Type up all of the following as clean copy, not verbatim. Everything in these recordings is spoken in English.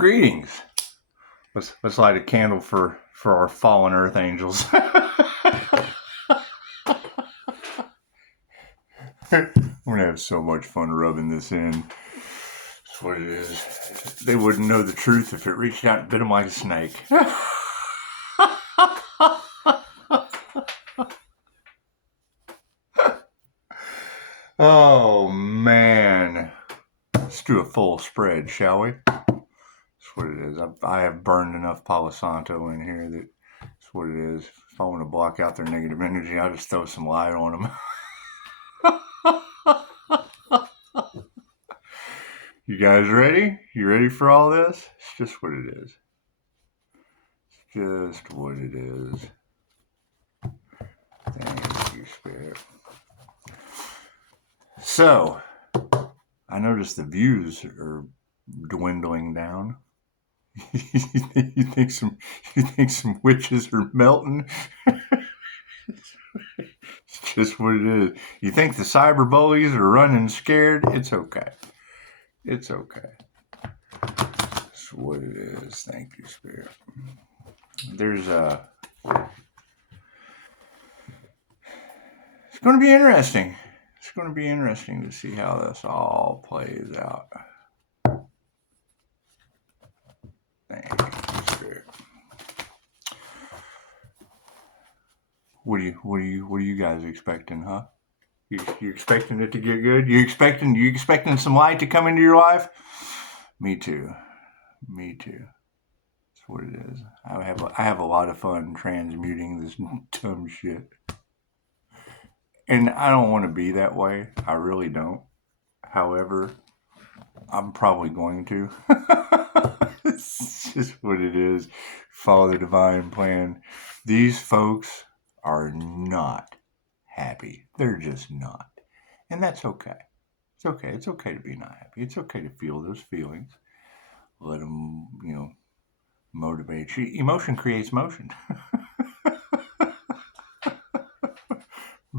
Greetings. Let's light a candle for our fallen earth angels. I'm gonna have so much fun rubbing this in. That's what it is. They wouldn't know the truth if it reached out and bit them like a snake. Oh man. Let's do a full spread, shall we? That's what it is. I have burned enough Palo Santo in here that that's what it is. If I want to block out their negative energy, I'll just throw some light on them. You guys ready? You ready for all this? It's just what it is. It's just what it is. Thank you, Spirit. So, I noticed the views are dwindling down. You think some witches are melting? It's just what it is. You think the cyber bullies are running scared? It's okay. It's okay. That's what it is. Thank you, Spirit. It's going to be interesting. It's going to be interesting to see how this all plays out. Thank you, Spirit. What are you guys expecting, huh? You expecting it to get good? You expecting some light to come into your life? Me too. That's what it is. I have a lot of fun transmuting this dumb shit. And I don't want to be that way. I really don't. However, I'm probably going to. It's just what it is. Follow the divine plan. These folks are not happy. They're just not. And that's okay. It's okay. It's okay to be not happy. It's okay to feel those feelings. Let them, motivate you. Emotion creates motion.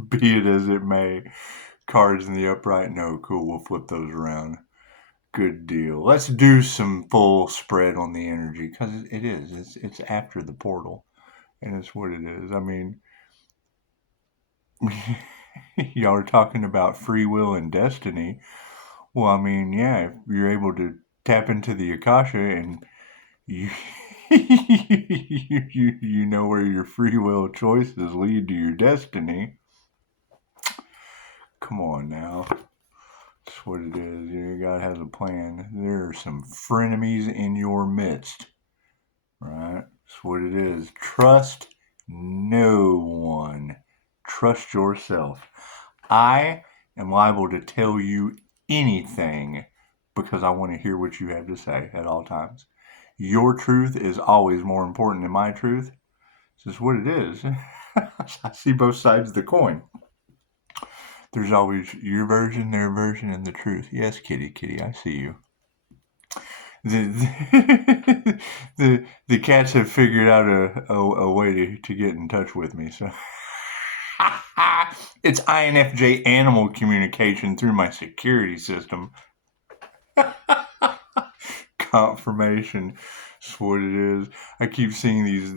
Be it as it may. Cards in the upright. No, cool. We'll flip those around. Good deal. Let's do some full spread on the energy because it is. It's after the portal. And it's what it is. I mean, y'all are talking about free will and destiny. Well, I mean, yeah, if you're able to tap into the Akasha and you you know where your free will choices lead to your destiny. Come on now. That's what it is. God has a plan. There are some frenemies in your midst. Right? That's what it is. Trust no one. Trust yourself. I am liable to tell you anything because I want to hear what you have to say at all times. Your truth is always more important than my truth. It's just what it is. I see both sides of the coin. There's always your version, their version, and the truth. Yes, kitty, I see you. The cats have figured out a way to get in touch with me. So it's INFJ animal communication through my security system. Confirmation. That's what it is. I keep seeing these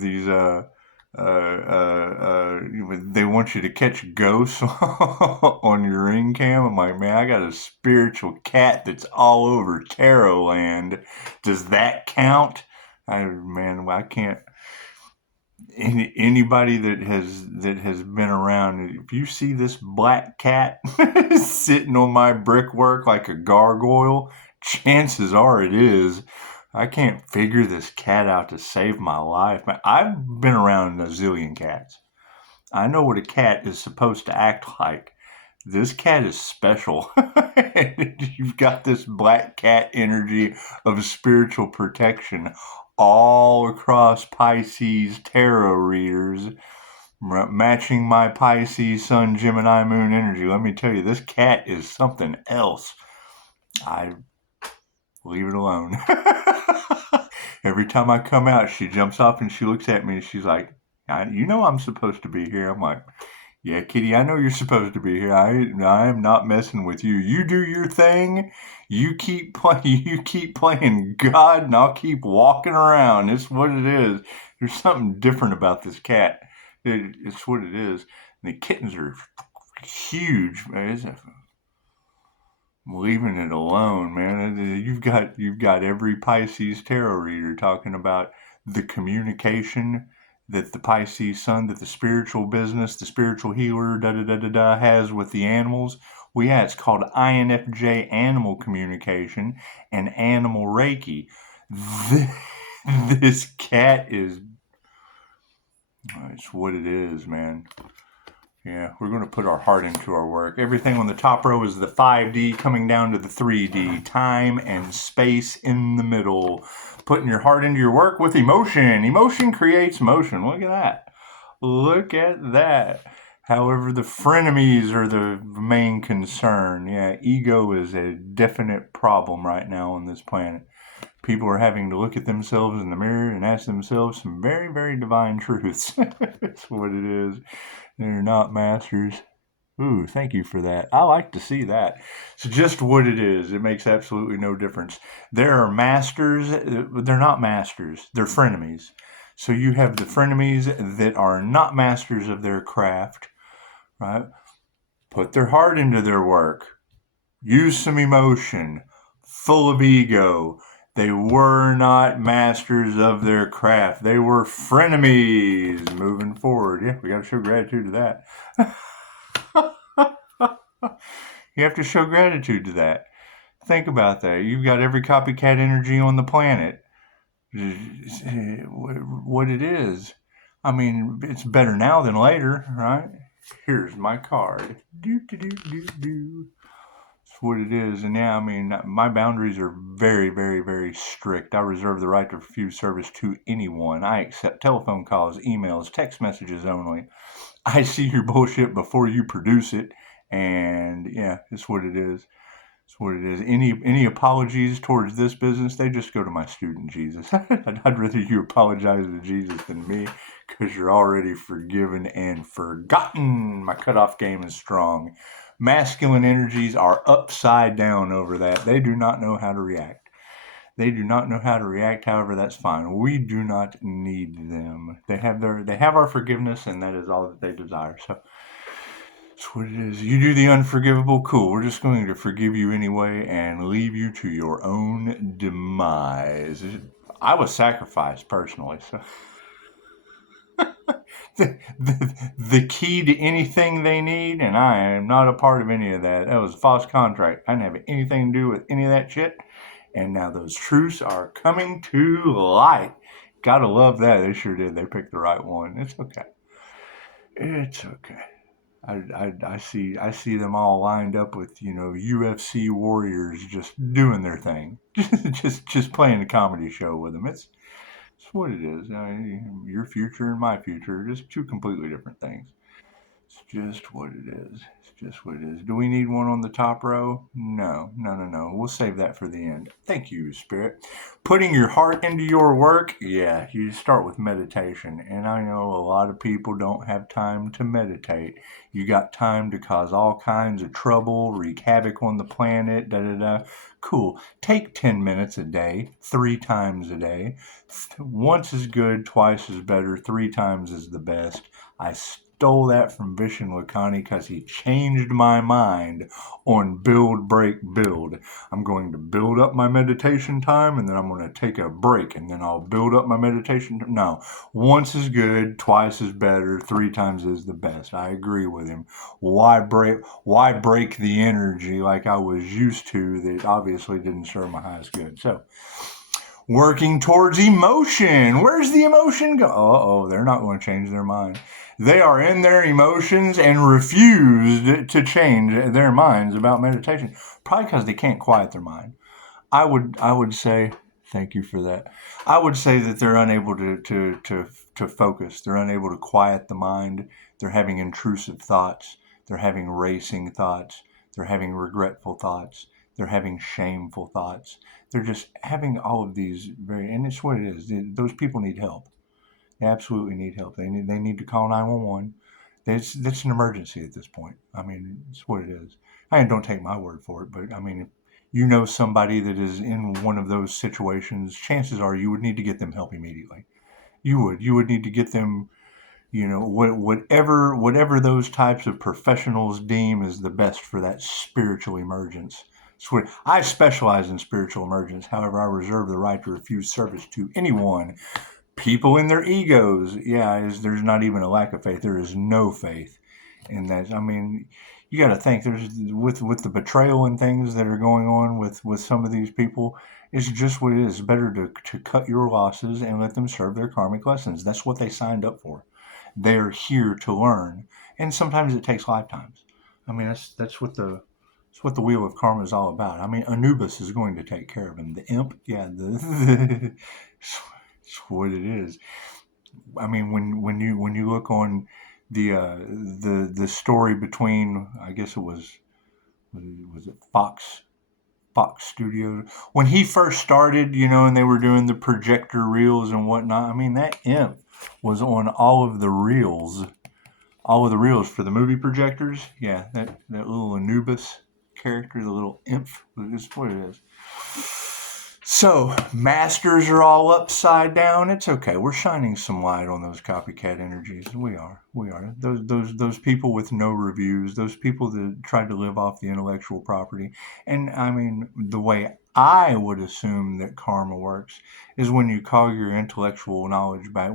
they want you to catch ghosts on your ring cam. I'm like, man, I got a spiritual cat that's all over tarot land. Does that count? I can't. Anybody that has been around, if you see this black cat sitting on my brickwork like a gargoyle, chances are it is. I can't figure this cat out to save my life. I've been around a zillion cats. I know what a cat is supposed to act like. This cat is special. You've got this black cat energy of spiritual protection all across Pisces tarot readers, matching my Pisces Sun Gemini Moon energy. Let me tell you, this cat is something else. I leave it alone. Every time I come out, she jumps off and she looks at me and she's like, I'm supposed to be here. I'm like, Yeah, Kitty, I know you're supposed to be here. I am not messing with you. You do your thing. You keep playing. You keep playing God, and I'll keep walking around. It's what it is. There's something different about this cat. It's what it is. The kittens are huge. Man. I'm leaving it alone, man. You've got every Pisces tarot reader talking about the communication that the Pisces sun, that the spiritual business, the spiritual healer, da da da da da, has with the animals. Well, yeah, it's called INFJ animal communication and animal Reiki. This, this cat is, it's what it is, man. Yeah, we're going to put our heart into our work. Everything on the top row is the 5D coming down to the 3D. Time and space in the middle. Putting your heart into your work with emotion. Emotion creates motion. Look at that. Look at that. However, the frenemies are the main concern. Yeah, ego is a definite problem right now on this planet. People are having to look at themselves in the mirror and ask themselves some very, very divine truths. That's what it is. They're not masters. Ooh, thank you for that. I like to see that. It's just what it is. It makes absolutely no difference. There are masters, they're not masters, they're frenemies. So you have the frenemies that are not masters of their craft, right? Put their heart into their work, use some emotion, full of ego. They were not masters of their craft. They were frenemies moving forward. Yeah, we got to show gratitude to that. You have to show gratitude to that. Think about that. You've got every copycat energy on the planet. What it is. I mean, it's better now than later, right? Here's my card. Do, do, do, do, do. It's what it is. And yeah, I mean, my boundaries are very, very, very strict. I reserve the right to refuse service to anyone. I accept telephone calls, emails, text messages only. I see your bullshit before you produce it. And yeah, it's what it is. It's what it is. Any apologies towards this business, they just go to my student Jesus. I'd rather you apologize to Jesus than me, because you're already forgiven and forgotten. My cutoff game is strong. Masculine energies are upside down over that. They do not know how to react. They do not know how to react. However, that's fine. We do not need them. They have our forgiveness, and that is all that they desire. So that's what it is. You do the unforgivable, cool. We're just going to forgive you anyway and leave you to your own demise. I was sacrificed personally, so the key to anything they need, and I am not a part of any of that. That was a false contract. I didn't have anything to do with any of that shit. And now those truths are coming to light. Gotta love that. They sure did. They picked the right one. It's okay. It's okay. I see them all lined up with UFC warriors just doing their thing, just playing a comedy show with them. It's what it is. I mean, your future and my future are just two completely different things. It's just what it is. It's just what it is. Do we need one on the top row? No, no, no, no. We'll save that for the end. Thank you, Spirit. Putting your heart into your work, yeah, you start with meditation. And I know a lot of people don't have time to meditate. You got time to cause all kinds of trouble, wreak havoc on the planet, da da da. Cool. Take 10 minutes a day, 3 times a day. Once is good, twice is better, 3 times is the best. I stole that from Vishen Lakhiani because he changed my mind on build, break, build. I'm going to build up my meditation time, and then I'm going to take a break, and then I'll build up my meditation. No, once is good, twice is better, 3 times is the best. I agree with him. Why break the energy like I was used to that obviously didn't serve my highest good? So working towards emotion. Where's the emotion go? Uh-oh, they're not going to change their mind. They are in their emotions and refused to change their minds about meditation. Probably because they can't quiet their mind. I would say, thank you for that. I would say that they're unable to focus. They're unable to quiet the mind. They're having intrusive thoughts. They're having racing thoughts. They're having regretful thoughts. They're having shameful thoughts. They're just having all of these and it's what it is. Those people need help. They absolutely need help. They need to call 911. That's an emergency at this point. I mean, it's what it is. I mean, don't take my word for it, but I mean, if you know somebody that is in one of those situations, chances are you would need to get them help immediately. You would need to get them, whatever those types of professionals deem is the best for that spiritual emergence. So I specialize in spiritual emergence. However, I reserve the right to refuse service to anyone. People in their egos, yeah, there's not even a lack of faith. There is no faith in that. I mean, you got to think there's with the betrayal and things that are going on with some of these people. It's just what it is. It's better to cut your losses and let them serve their karmic lessons. That's what they signed up for. They're here to learn, and sometimes it takes lifetimes. I mean, that's what the wheel of karma is all about. I mean, Anubis is going to take care of him. The imp, yeah, it's what it is. I mean, when you look on the story between, I guess it was it Fox Studios when he first started, and they were doing the projector reels and whatnot. I mean, that imp was on all of the reels for the movie projectors. Yeah, that little Anubis character, the little imp, is what it is. So, masters are all upside down. It's okay. We're shining some light on those copycat energies. We are. We are. Those people with no reviews, those people that try to live off the intellectual property. And I mean, the way I would assume that karma works is when you call your intellectual knowledge back,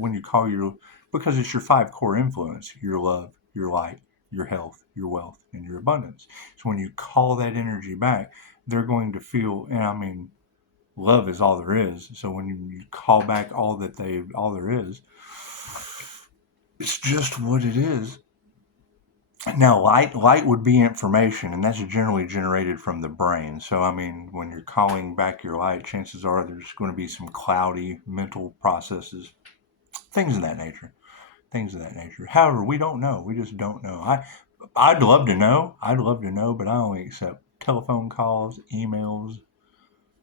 because it's your 5 core influence, your love, your light, your health, your wealth, and your abundance. So when you call that energy back, they're going to feel, and I mean, love is all there is. So when you call back all there is, it's just what it is. Now, light would be information, and that's generally generated from the brain. So, I mean, when you're calling back your light, chances are there's going to be some cloudy mental processes, things of that nature. Things of that nature. However, we don't know. We just don't know. I'd love to know. I'd love to know, but I only accept telephone calls, emails,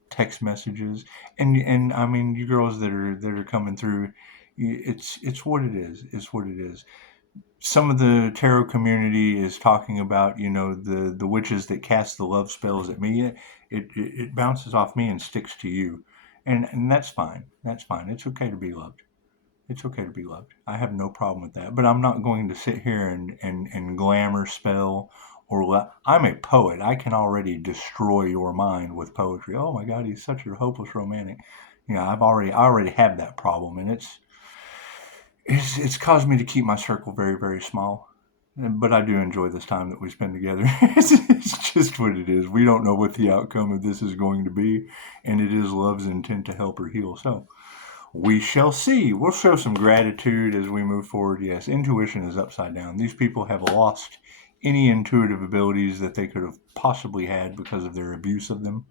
text messages, and I mean, you girls that are coming through, it's what it is. It's what it is. Some of the tarot community is talking about, the witches that cast the love spells at me. It bounces off me and sticks to you, and that's fine. That's fine. It's okay to be loved. It's okay to be loved. I have no problem with that. But I'm not going to sit here and glamour spell I'm a poet. I can already destroy your mind with poetry. Oh my God, he's such a hopeless romantic. I already have that problem, and it's caused me to keep my circle very, very small. But I do enjoy this time that we spend together. It's just what it is. We don't know what the outcome of this is going to be, and it is love's intent to help or heal. So we shall see. We'll show some gratitude as we move forward. Yes, intuition is upside down. These people have lost any intuitive abilities that they could have possibly had because of their abuse of them.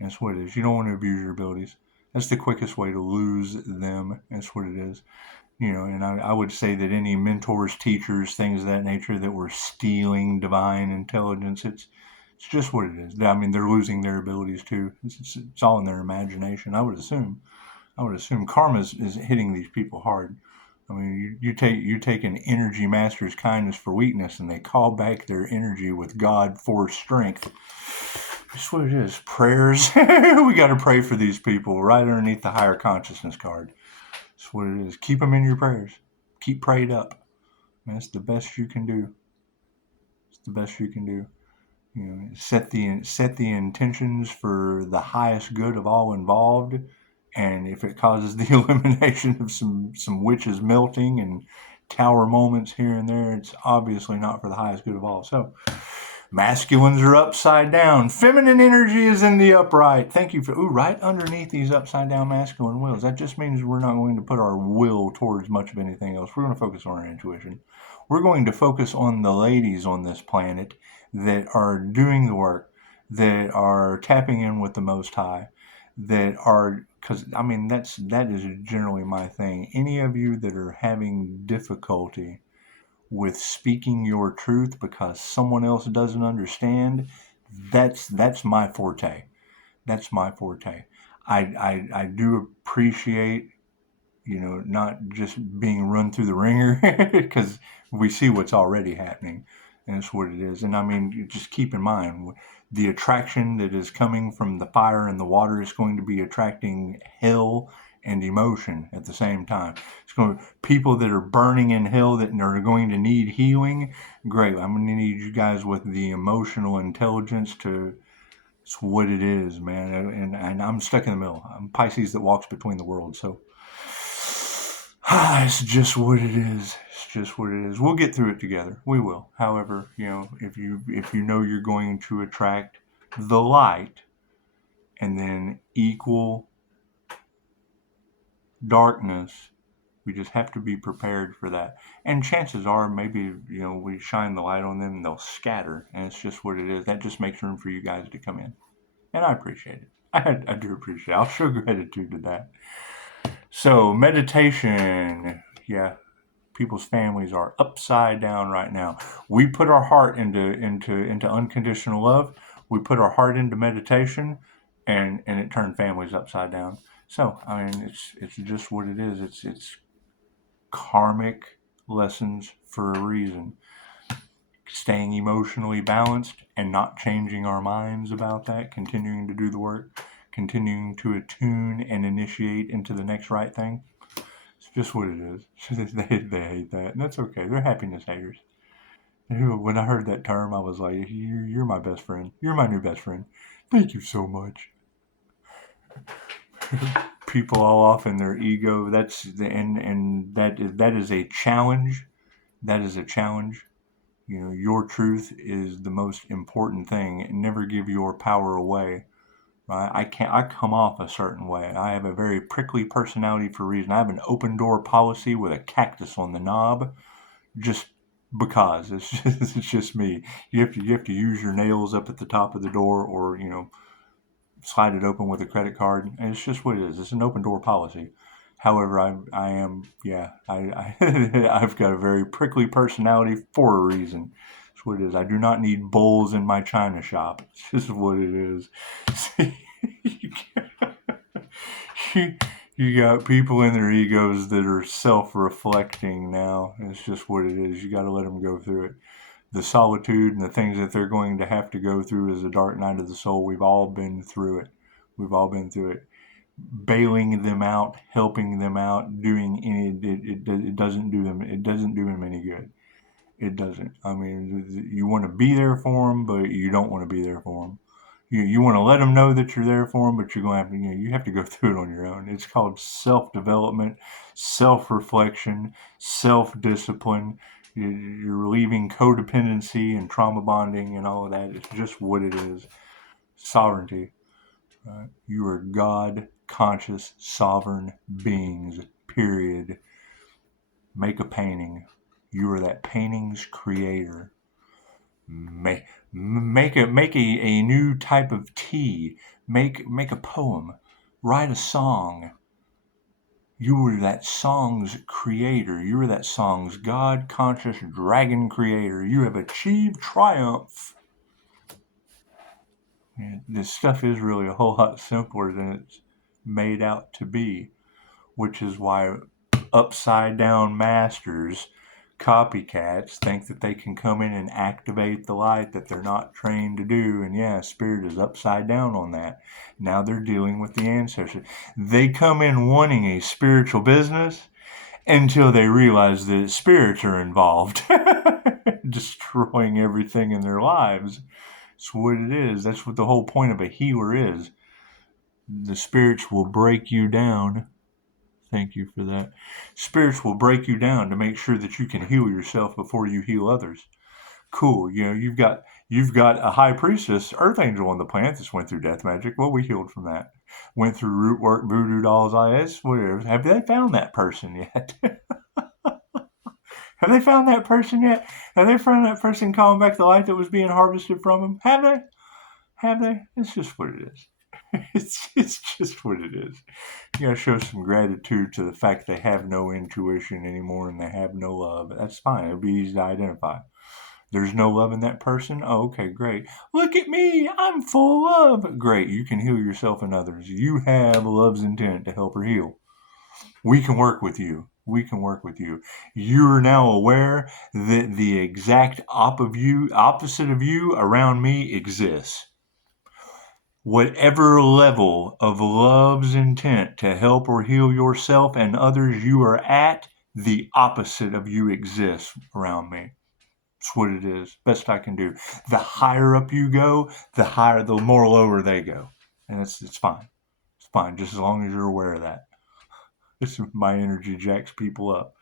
That's what it is. You don't want to abuse your abilities. That's the quickest way to lose them. That's what it is. And I would say that any mentors, teachers, things of that nature that were stealing divine intelligence, it's just what it is. I mean, they're losing their abilities too. It's all in their imagination, I would assume. Karma is hitting these people hard. I mean, you take an energy master's kindness for weakness, and they call back their energy with God for strength. That's what it is. Prayers. We got to pray for these people right underneath the higher consciousness card. That's what it is. Keep them in your prayers. Keep prayed up. That's the best you can do. It's the best you can do. Set the intentions for the highest good of all involved. And if it causes the elimination of some witches melting and tower moments here and there, it's obviously not for the highest good of all. So, masculines are upside down. Feminine energy is in the upright. Thank you for, right underneath these upside down masculine wills. That just means we're not going to put our will towards much of anything else. We're going to focus on our intuition. We're going to focus on the ladies on this planet that are doing the work, that are tapping in with the Most High, because I mean that is generally my thing. Any of you that are having difficulty with speaking your truth because someone else doesn't understand, that's my forte. That's my forte. I do appreciate not just being run through the ringer, because we see what's already happening, and it's what it is. And I mean, just keep in mind the attraction that is coming from the fire and the water is going to be attracting hell and emotion at the same time. It's going to, people that are burning in hell that are going to need healing. Great, I'm going to need you guys with the emotional intelligence to. It's what it is, man. And I'm stuck in the middle. I'm Pisces that walks between the worlds. So it's just what it is. It's just what it is. We'll get through it together. We will. However, if you know you're going to attract the light and then equal darkness, we just have to be prepared for that. And chances are, maybe we shine the light on them and they'll scatter. And it's just what it is. That just makes room for you guys to come in. And I appreciate it. I do appreciate it. I'll show gratitude to that. So meditation, yeah, people's families are upside down right now. We put our heart into unconditional love. We put our heart into meditation, and it turned families upside down. So I mean, it's just what it is. It's karmic lessons for a reason. Staying emotionally balanced and not changing our minds about that, continuing to do the work, continuing to attune and initiate into the next right thing. It's just what it is. they hate that, and that's okay. They're happiness haters. When I heard that term, I was like, you're my best friend. You're my new best friend. Thank you so much. People all off in their ego. And that is a challenge. That is a challenge. Your truth is the most important thing. Never give your power away. Right? I come off a certain way. I have a very prickly personality for a reason. I have an open door policy with a cactus on the knob, just because it's just me. You have to use your nails up at the top of the door, or slide it open with a credit card. And it's just what it is. It's an open door policy. However, I am, yeah, I've got a very prickly personality for a reason. That's what it is. I do not need bowls in my china shop. It's just what it is. You got people in their egos that are self-reflecting now. It's just what it is. You got to let them go through it. The solitude and the things that they're going to have to go through is a dark night of the soul. We've all been through it. We've all been through it. Bailing them out, helping them out, doing it doesn't do them. It doesn't do them any good. It doesn't. I mean, you want to be there for them, but you don't want to be there for them. You want to let them know that you're there for them, but you're going to have to, you have to go through it on your own. It's called self-development, self-reflection, self-discipline. You're relieving codependency and trauma bonding and all of that. It's just what it is. Sovereignty. You are God-conscious, sovereign beings, period. Make a painting. You are that painting's creator. Make a new type of tea. Make a poem. Write a song. You were that song's creator. You were that song's God-conscious dragon creator. You have achieved triumph. And this stuff is really a whole lot simpler than it's made out to be, which is why upside down masters, copycats, think that they can come in and activate the light that they're not trained to do. And yeah, spirit is upside down on that. Now they're dealing with the ancestors. They come in wanting a spiritual business until they realize that spirits are involved, destroying everything in their lives. It's what it is. That's what the whole point of a healer is. The spirits will break you down. Thank you for that. Spirits will break you down to make sure that you can heal yourself before you heal others. Cool. You've got a high priestess, earth angel on the planet that's went through death magic. Well, we healed from that. Went through root work, voodoo dolls, IS, whatever. Have they found that person yet? Have they found that person yet? Have they found that person calling back the light that was being harvested from them? Have they? Have they? It's just what it is. It's just what it is. You gotta show some gratitude to the fact they have no intuition anymore and they have no love. That's fine. It'll be easy to identify. There's no love in that person? Oh, okay, great. Look at me. I'm full of love. Great. You can heal yourself and others. You have love's intent to help or heal. We can work with you. We can work with you. You are now aware that the exact opposite of you around me exists. Whatever level of love's intent to help or heal yourself and others you are at, the opposite of you exists around me. That's what it is. Best I can do. The higher up you go, the more lower they go. And it's fine. It's fine, just as long as you're aware of that. My energy jacks people up.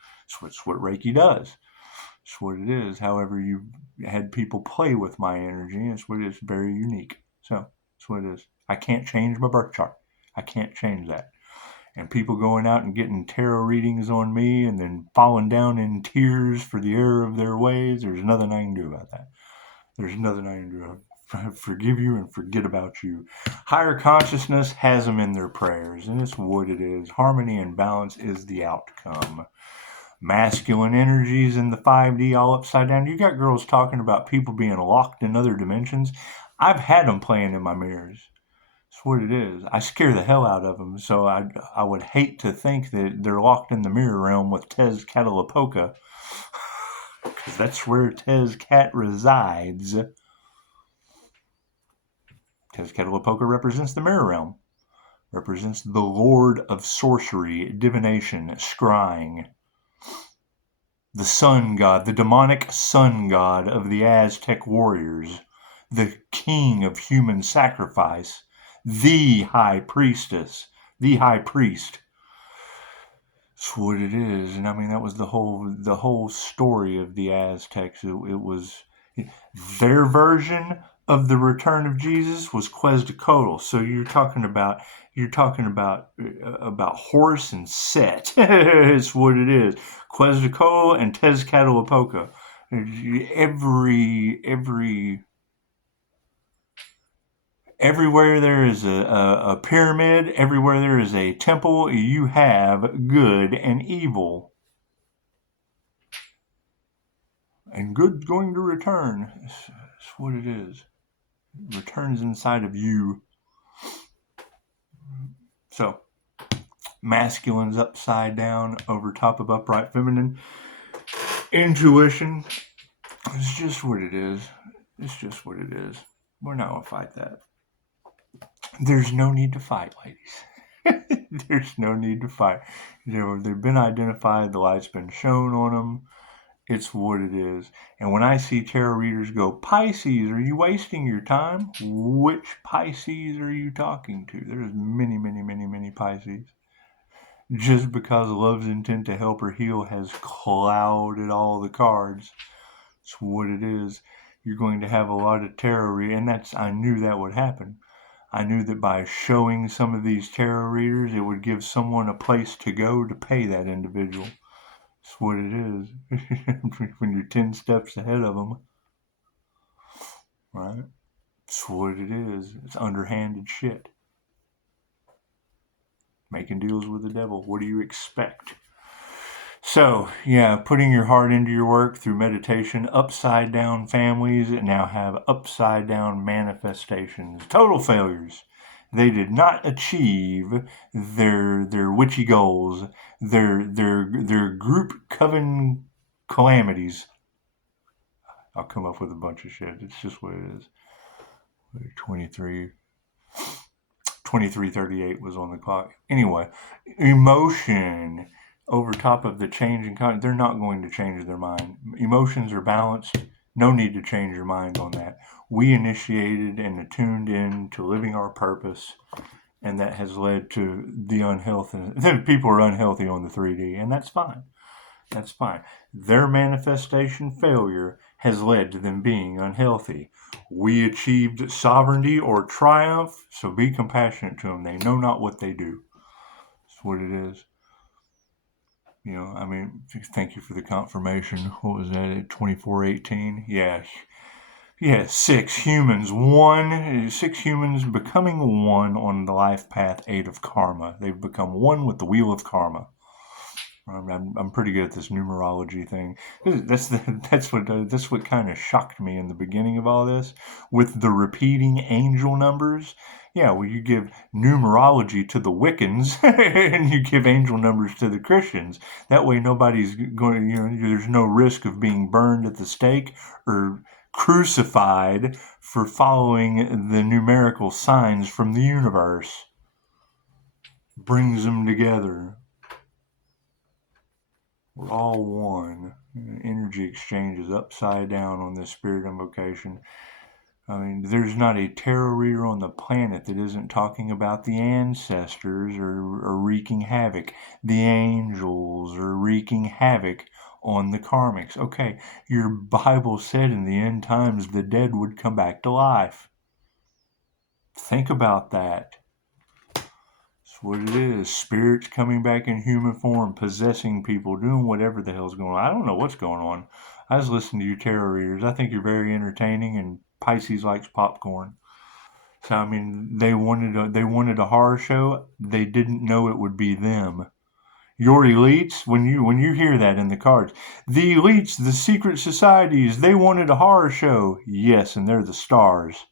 It's what Reiki does. It's what it is. However, you had people play with my energy. It's what it is. Very unique. So that's what it is. I can't change my birth chart. I can't change that. And people going out and getting tarot readings on me and then falling down in tears for the error of their ways, there's nothing I can do about that. There's nothing I can do. I forgive you and forget about you. Higher consciousness has them in their prayers, and it's what it is. Harmony and balance is the outcome. Masculine energies in the 5D all upside down. You got girls talking about people being locked in other dimensions. I've had them playing in my mirrors. That's what it is. I scare the hell out of them, so I would hate to think that they're locked in the mirror realm with Tezcatlipoca, because that's where Tezcat resides. Tezcatlipoca represents the mirror realm, represents the lord of sorcery, divination, scrying, the sun god, the demonic sun god of the Aztec warriors, the king of human sacrifice, the high priestess, the high priest. That's what it is. And I mean, that was the whole story of the Aztecs. It was their version of the return of Jesus was Quetzalcoatl. So you're talking about Horus and Set. It's what it is. Quetzalcoatl and Tezcatlipoca. Everywhere there is a pyramid, everywhere there is a temple, you have good and evil. And good's going to return. That's what it is. It returns inside of you. So, masculine's upside down over top of upright feminine. Intuition. It's just what it is. It's just what it is. We're not going to fight that. There's no need to fight, ladies. There's no need to fight. They've been identified. The light's been shown on them. It's what it is. And when I see tarot readers go, Pisces, are you wasting your time? Which Pisces are you talking to? There's many, many, many, many Pisces. Just because love's intent to help or heal has clouded all the cards. It's what it is. You're going to have a lot of tarot readers, and I knew that would happen. I knew that by showing some of these tarot readers, it would give someone a place to go to pay that individual. That's what it is. When you're 10 steps ahead of them, right? That's what it is. It's underhanded shit. Making deals with the devil. What do you expect? So, yeah, putting your heart into your work through meditation. Upside down families now have upside down manifestations. Total failures. They did not achieve their witchy goals, their group coven calamities. I'll come up with a bunch of shit. It's just what it is. 2338 was on the clock. Anyway, emotion over top of the change in content, they're not going to change their mind. Emotions are balanced. No need to change your mind on that. We initiated and attuned in to living our purpose, and that has led to the unhealthy. People are unhealthy on the 3D, and that's fine. That's fine. Their manifestation failure has led to them being unhealthy. We achieved sovereignty or triumph, so be compassionate to them. They know not what they do. That's what it is. I mean, thank you for the confirmation. What was that at 2418? Yeah, 6 humans becoming one on the life path 8 of karma. They've become one with the wheel of karma. I'm pretty good at this numerology thing. That's what kind of shocked me in the beginning of all this with the repeating angel numbers. Yeah, well, you give numerology to the Wiccans and you give angel numbers to the Christians. That way, nobody's going. There's no risk of being burned at the stake or crucified for following the numerical signs from the universe. Brings them together. We're all one. Energy exchange is upside down on this spirit invocation. I mean, there's not a tarot reader on the planet that isn't talking about the ancestors or wreaking havoc. The angels are wreaking havoc on the karmics. Okay, your Bible said in the end times the dead would come back to life. Think about that. That's what it is. Spirits coming back in human form, possessing people, doing whatever the hell's going on. I don't know what's going on. I was listening to you tarot readers. I think you're very entertaining, and Pisces likes popcorn. So I mean, they wanted a horror show. They didn't know it would be them. Your elites, when you hear that in the cards, the elites, the secret societies, they wanted a horror show. Yes, and they're the stars.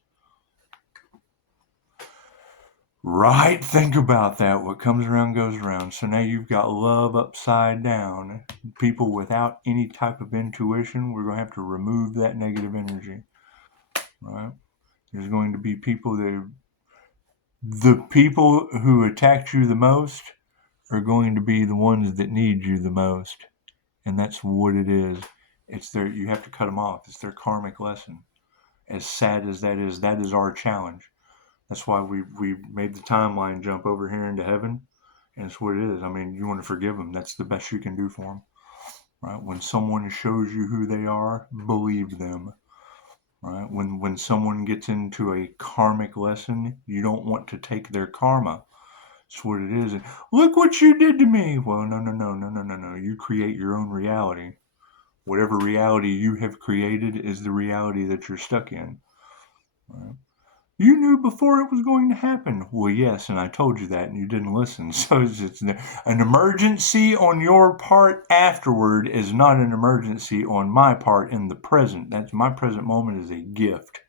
Right, think about that. What comes around goes around. So now you've got love upside down. People without any type of intuition, we're going to have to remove that negative energy. Right? There's going to be people the people who attacked you the most are going to be the ones that need you the most. And that's what it is. You have to cut them off. It's their karmic lesson. As sad as that is our challenge. That's why we made the timeline jump over here into heaven, and it's what it is. I mean, you want to forgive them. That's the best you can do for them, right? When someone shows you who they are, believe them, right? When someone gets into a karmic lesson, you don't want to take their karma. That's what it is. Look what you did to me. Well, no. You create your own reality. Whatever reality you have created is the reality that you're stuck in. Right? You knew before it was going to happen. Well, yes, and I told you that, and you didn't listen. So it's an emergency on your part afterward is not an emergency on my part in the present. That's my present moment is a gift.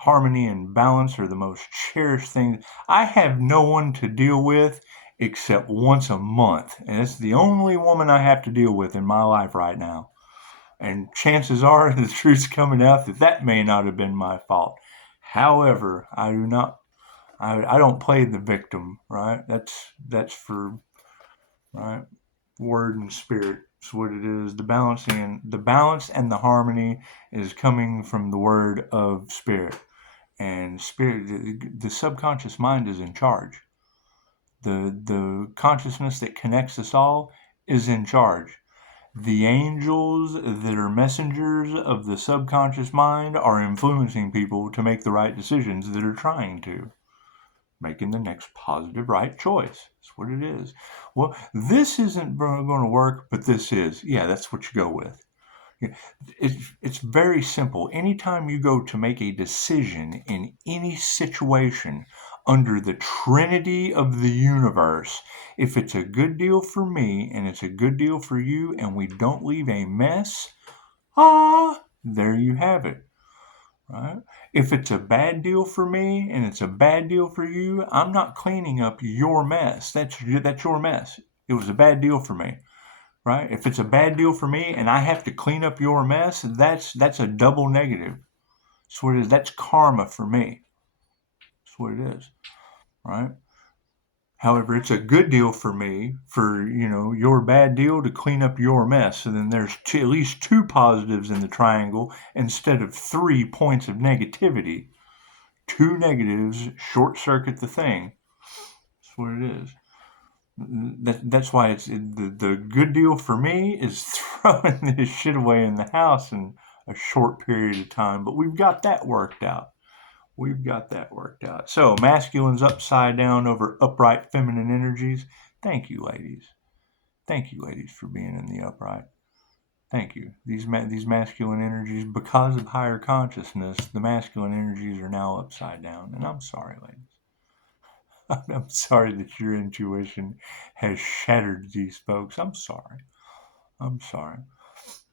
Harmony and balance are the most cherished things. I have no one to deal with except once a month, and it's the only woman I have to deal with in my life right now. And chances are the truth's coming out that may not have been my fault. However, I do not. I don't play the victim, right? That's for right word and spirit. That's what it is. The balance and the harmony is coming from the word of spirit. And spirit, the subconscious mind is in charge. The consciousness that connects us all is in charge. The angels that are messengers of the subconscious mind are influencing people to make the right decisions that are trying to. Making the next positive right choice. That's what it is. Well, this isn't going to work, but this is. Yeah, that's what you go with. It's very simple. Anytime you go to make a decision in any situation under the trinity of the universe, if it's a good deal for me and it's a good deal for you and we don't leave a mess, there you have it. Right? If it's a bad deal for me and it's a bad deal for you, I'm not cleaning up your mess. That's your mess. It was a bad deal for me. Right? If it's a bad deal for me and I have to clean up your mess, that's a double negative. That's what it is. That's karma for me. That's what it is. Right? However, it's a good deal for me for, your bad deal to clean up your mess. So then there's at least two positives in the triangle instead of 3 points of negativity. Two negatives short circuit the thing. That's what it is. That's why it's the good deal for me is throwing this shit away in the house in a short period of time. But we've got that worked out. So masculine's upside down over upright feminine energies. Thank you, ladies. Thank you, ladies, for being in the upright. Thank you. These masculine energies, because of higher consciousness, the masculine energies are now upside down. And I'm sorry, ladies. I'm sorry that your intuition has shattered these folks. I'm sorry.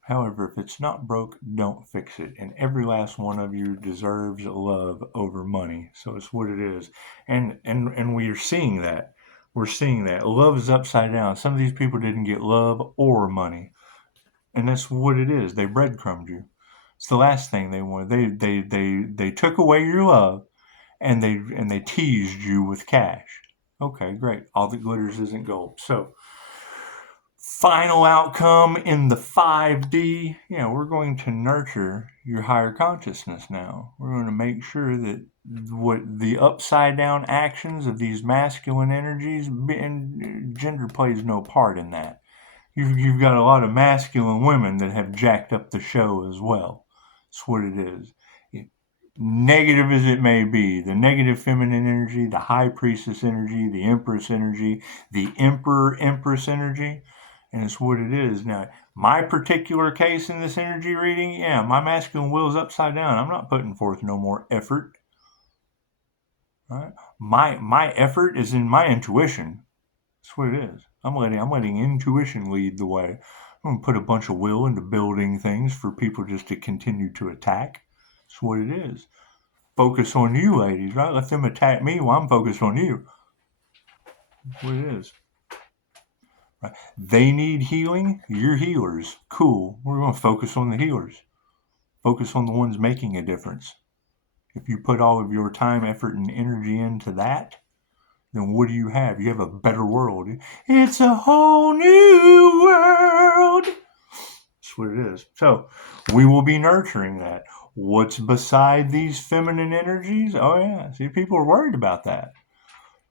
However, if it's not broke, don't fix it. And every last one of you deserves love over money. So it's what it is. And we are seeing that. We're seeing that. Love is upside down. Some of these people didn't get love or money. And that's what it is. They breadcrumbed you. It's the last thing they wanted. They took away your love and they teased you with cash. Okay, great. All that glitters isn't gold. So final outcome in the 5D, we're going to nurture your higher consciousness now. We're going to make sure that what the upside down actions of these masculine energies, and gender plays no part in that. You've got a lot of masculine women that have jacked up the show as well. That's what it is. Negative as it may be, the negative feminine energy, the high priestess energy, the empress energy, the emperor empress energy, and it's what it is. Now, my particular case in this energy reading, my masculine will is upside down. I'm not putting forth no more effort. Right? My effort is in my intuition. That's what it is. I'm letting intuition lead the way. I'm gonna put a bunch of will into building things for people just to continue to attack. That's what it is. Focus on you, ladies, right? Let them attack me while I'm focused on you. That's what it is. Right? They need healing. You're healers. Cool. We're going to focus on the healers. Focus on the ones making a difference. If you put all of your time, effort, and energy into that, then what do you have? You have a better world. It's a whole new world. That's what it is. So we will be nurturing that. What's beside these feminine energies? Oh, yeah. See, people are worried about that.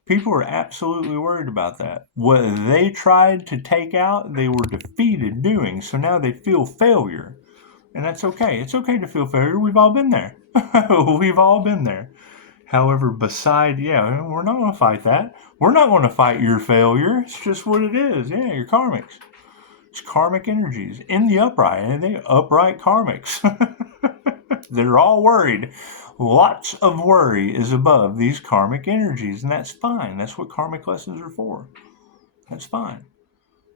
People are absolutely worried about that. What they tried to take out, they were defeated doing. So now they feel failure. And that's okay. It's okay to feel failure. We've all been there. We've all been there. However, we're not going to fight that. We're not going to fight your failure. It's just what it is. Yeah, you're karmics. It's karmic energies in the upright, and they upright karmics. They're all worried. Lots of worry is above these karmic energies, and that's fine. That's what karmic lessons are for. That's fine.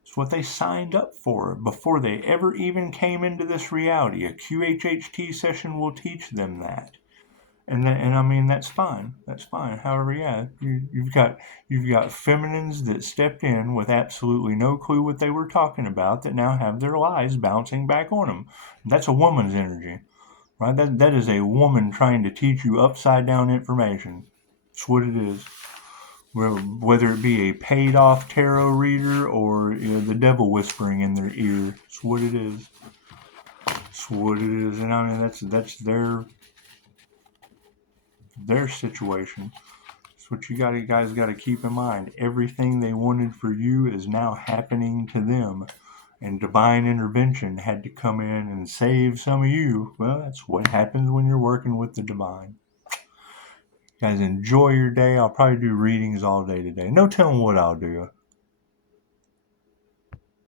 It's what they signed up for before they ever even came into this reality. A QHHT session will teach them that. And I mean, that's fine. That's fine. However, you've got feminines that stepped in with absolutely no clue what they were talking about that now have their lies bouncing back on them. That's a woman's energy, right? That is a woman trying to teach you upside down information. That's what it is. Whether it be a paid off tarot reader or the devil whispering in their ear, it's what it is. It's what it is. And I mean, that's their situation. It's what you guys got to keep in mind. Everything they wanted for you is now happening to them, and divine intervention had to come in and save some of you. Well, that's what happens when you're working with the divine. Guys, enjoy your day. I'll probably do readings all day today. No telling what I'll do.